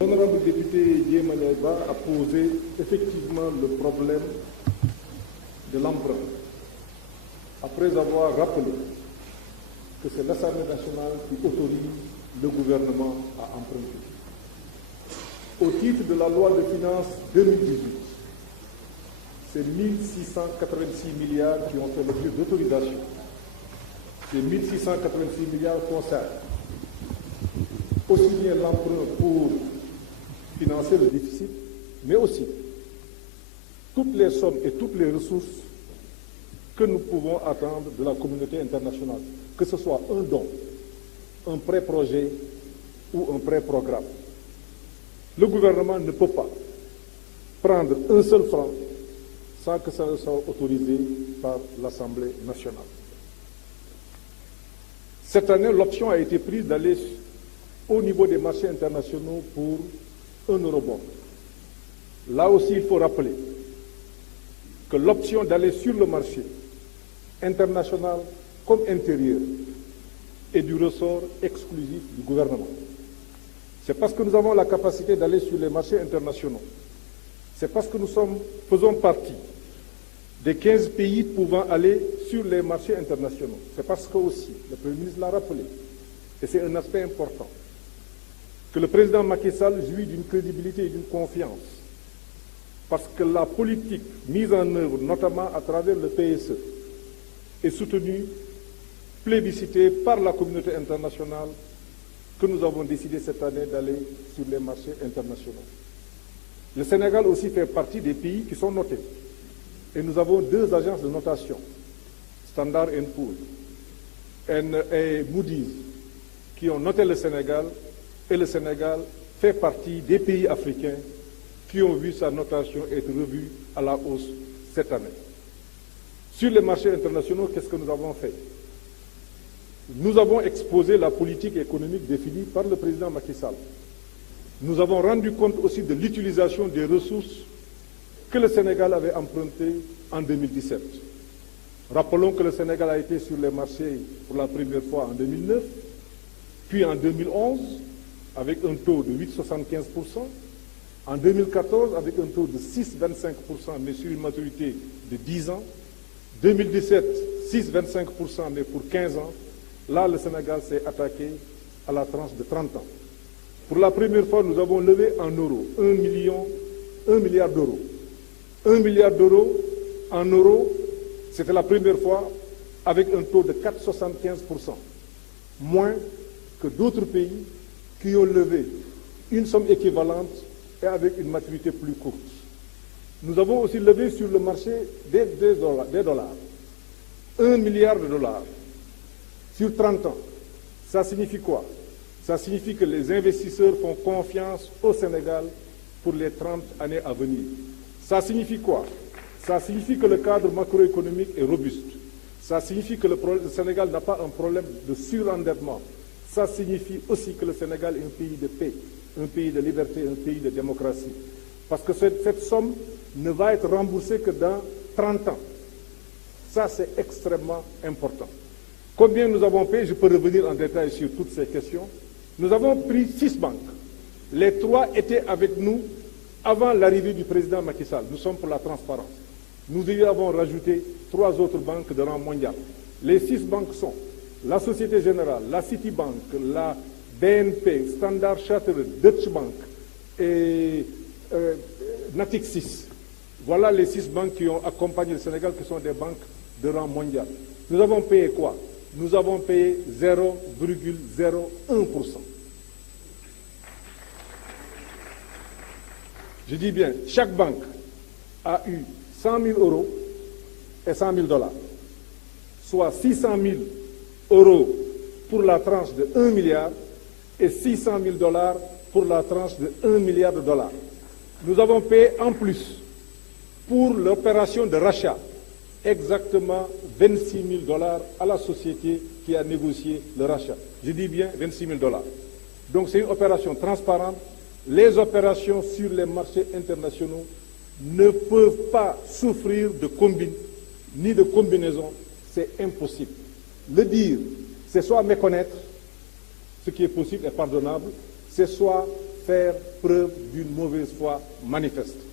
L'honorable député Diémaniaïba a posé effectivement le problème de l'emprunt, après avoir rappelé que c'est l'Assemblée nationale qui autorise le gouvernement à emprunter. Au titre de la loi de finances 2018, c'est 1686 milliards qui ont fait l'objet d'autorisation. Ces 1686 milliards concernent aussi bien l'emprunt pour financer le déficit, mais aussi toutes les sommes et toutes les ressources que nous pouvons attendre de la communauté internationale, que ce soit un don, un prêt-projet ou un prêt-programme. Le gouvernement ne peut pas prendre un seul franc sans que ça soit autorisé par l'Assemblée nationale. Cette année, l'option a été prise d'aller au niveau des marchés internationaux pour un eurobond. Là aussi, il faut rappeler que l'option d'aller sur le marché international comme intérieur est du ressort exclusif du gouvernement. C'est parce que nous avons la capacité d'aller sur les marchés internationaux. C'est parce que nous faisons partie des 15 pays pouvant aller sur les marchés internationaux. C'est parce que aussi, le Premier ministre l'a rappelé, et c'est un aspect important, que le président Macky Sall jouit d'une crédibilité et d'une confiance, parce que la politique mise en œuvre, notamment à travers le PSE, est soutenue, plébiscitée par la communauté internationale, que nous avons décidé cette année d'aller sur les marchés internationaux. Le Sénégal aussi fait partie des pays qui sont notés. Et nous avons deux agences de notation, Standard & Poor's et Moody's, qui ont noté le Sénégal, et le Sénégal fait partie des pays africains qui ont vu sa notation être revue à la hausse cette année. Sur les marchés internationaux, qu'est-ce que nous avons fait? Nous avons exposé la politique économique définie par le président Macky Sall. Nous avons rendu compte aussi de l'utilisation des ressources que le Sénégal avait empruntées en 2017. Rappelons que le Sénégal a été sur les marchés pour la première fois en 2009, puis en 2011 avec un taux de 8,75%, en 2014 avec un taux de 6,25%, mais sur une maturité de 10 ans, 2017, 6,25%, mais pour 15 ans. Là, le Sénégal s'est attaqué à la tranche de 30 ans. Pour la première fois, nous avons levé en euros 1 milliard d'euros. 1 milliard d'euros en euros, c'était la première fois avec un taux de 4,75%, moins que d'autres pays qui ont levé une somme équivalente et avec une maturité plus courte. Nous avons aussi levé sur le marché des dollars, 1 milliard de dollars sur 30 ans. Ça signifie quoi? Ça signifie que les investisseurs font confiance au Sénégal pour les 30 années à venir. Ça signifie quoi? Ça signifie que le cadre macroéconomique est robuste. Ça signifie que le Sénégal n'a pas un problème de surendettement. Ça signifie aussi que le Sénégal est un pays de paix, un pays de liberté, un pays de démocratie. Parce que cette somme ne va être remboursée que dans 30 ans. Ça, c'est extrêmement important. Combien nous avons payé? Je peux revenir en détail sur toutes ces questions. Nous avons pris 6 banques. Les 3 étaient avec nous avant l'arrivée du président Macky Sall. Nous sommes pour la transparence. Nous y avons rajouté 3 autres banques de rang mondial. Les 6 banques sont la Société Générale, la Citibank, la BNP, Standard Chartered, Deutsche Bank et Natixis. Voilà les 6 banques qui ont accompagné le Sénégal, qui sont des banques de rang mondial. Nous avons payé quoi? Nous avons payé 0,01%. Je dis bien, chaque banque a eu 100 000 euros et 100 000 dollars, soit 600 000 euros pour la tranche de 1 milliard et 600 000 dollars pour la tranche de 1 milliard de dollars. Nous avons payé en plus pour l'opération de rachat exactement 26 000 dollars à la société qui a négocié le rachat. Je dis bien 26 000 dollars. Donc c'est une opération transparente. Les opérations sur les marchés internationaux ne peuvent pas souffrir de combine ni de combinaison. C'est impossible. Le dire, c'est soit méconnaître ce qui est possible et pardonnable, c'est soit faire preuve d'une mauvaise foi manifeste.